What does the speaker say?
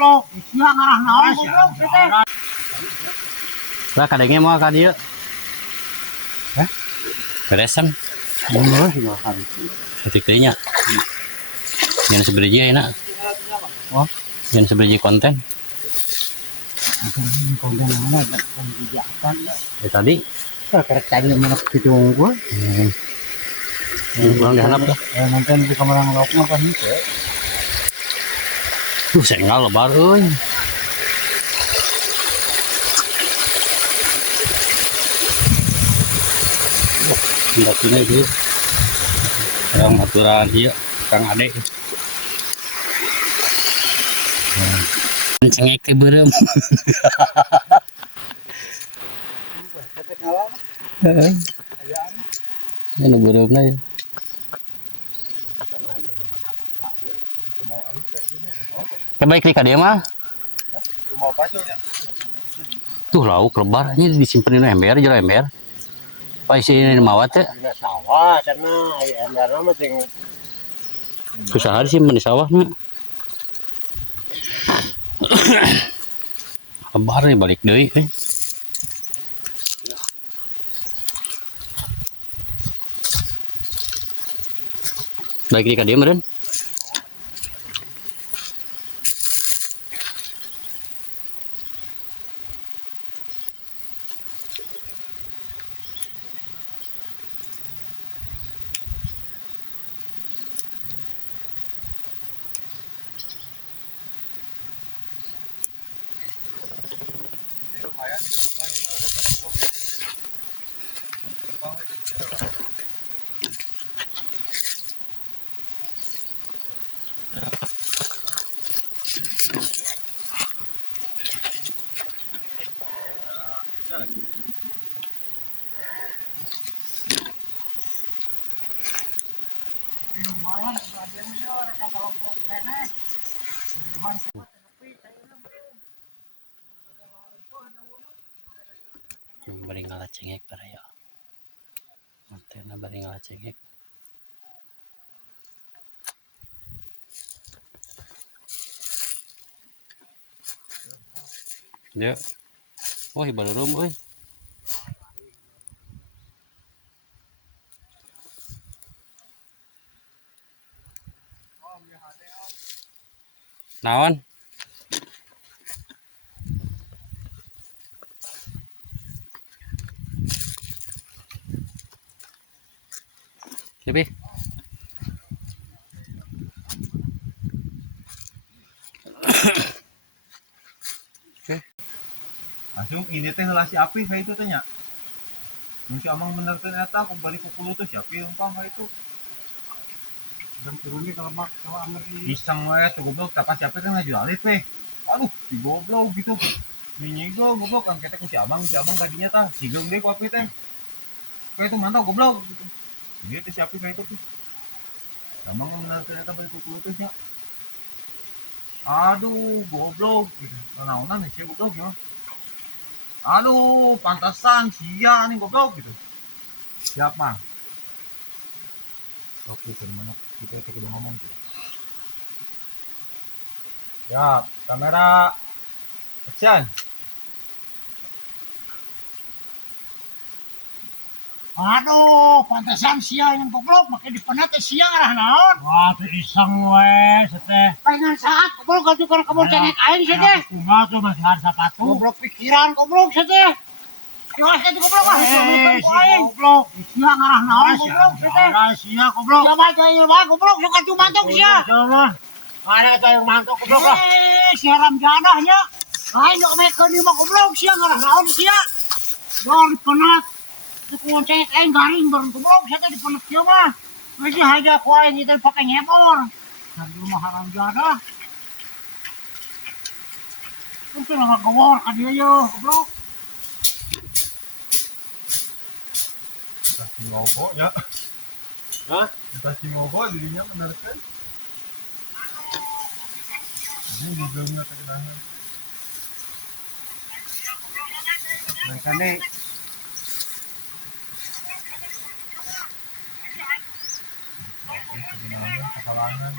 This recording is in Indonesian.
goblok. Siang arah naon goblok teh. Lah kadangnya mau ka dieu. Hah? Beresan. Bener sih makan. Ketiknya. Yang seberiji enak. Oh, Yang seberiji konten. konten mana ada kejahatan ya. Ya tadi. Kerjanya mana gitu gua. Kurang dihanap lah. Nonton di kamera ngeloknya apa nih? Sengal lebar euy. Bakinya itu. Yang aturan ieu Kang Ade. Cengek teh beureum. Heeh. Ini beureumna ya. Kebaik di dia mah. Mau paculnya. Tuh lauk lebar ini disimpen di ember, jero ember. Pak isi ini mawat teh. Di sawah sana emberna mah ting Susah disimpen di sawah nya. Lebar nih balik deui Baik di dia meureun. Bari ngalah cengek baraya. Mantenna bari ngalah cengek. Ya. Oh, barurum euy. Naon? Lebih. langsung ini teh heula si api ka itu teh nya. Mun si amang bener teh eta aku balik ku teh si api umpang ka itu. Dan turunnya kalau mak kalau amer iseng we tuh goblok tak si api kan ngajual teh. Aduh, si goblok gitu. Minyigo goblok kan kita ku si amang gadinya tah. Sigeung deui ku api teh. Kayak itu mantap goblok gitu. Dia teh si api ka itu tuh. Amang bener ternyata balik ku teh nya. Aduh, goblok gitu. Naonan sih goblok ya. Aduh, pantasan sia nih goblok gitu. Siap mah. Oke, gimana kita udah ngomong tuh. Siap, kamera action. Aduh, pantasan sia yang goblok make dipenat sia arah naon? Wah, teu iseng we teh. Pengen saat goblok gajukan kamu cengek aing sih teh. Kumaha tuh masih harus sepatu. Goblok pikiran goblok sih teh. Jelas itu goblok mah. Goblok. Sia arah naon goblok sih teh. Sia goblok. Sia mah jeung mah goblok suka cuma mantok sia. Ada teh yang mantok goblok lah. Sia ramjanahnya. Lain dok mekeun ieu mah goblok sia arah naon sia. Dor penat. Tukung cek aing garing bareng goblok saya tadi dipenek kieu mah. Masih haja ku aing itu pake nyebor. Dari rumah haram jadah. Itu lah ngegowor ka dieu yeuh goblok. Kasih logo ya. Hah? Kasih logo dirinya meneruskan. Ini digelungna teh gedahan. Mereka nih kehalangan